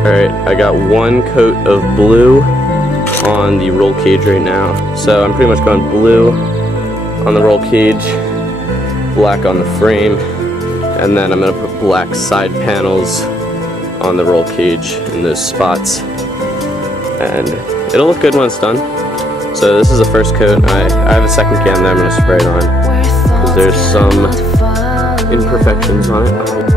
Alright, I got one coat of blue on the roll cage right now. So I'm pretty much going blue on the roll cage, black on the frame, and then I'm going to put black side panels on the roll cage in those spots. And it'll look good when it's done. So this is the first coat. I have a second can that I'm going to spray it on, because there's some imperfections on it.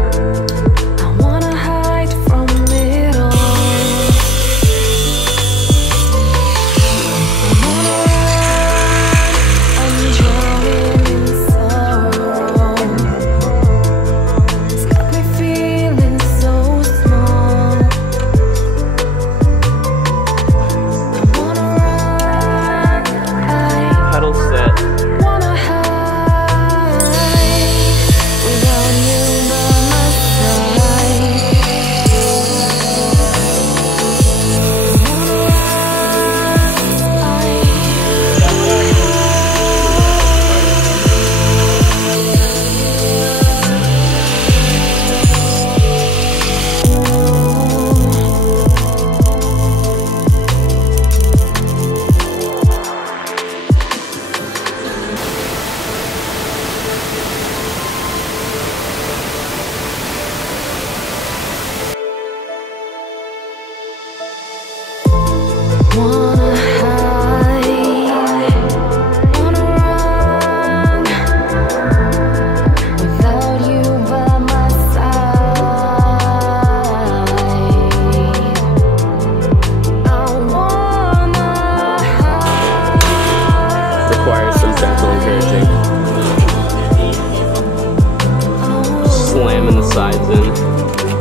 Requires some gentle encouraging. Slamming the sides in.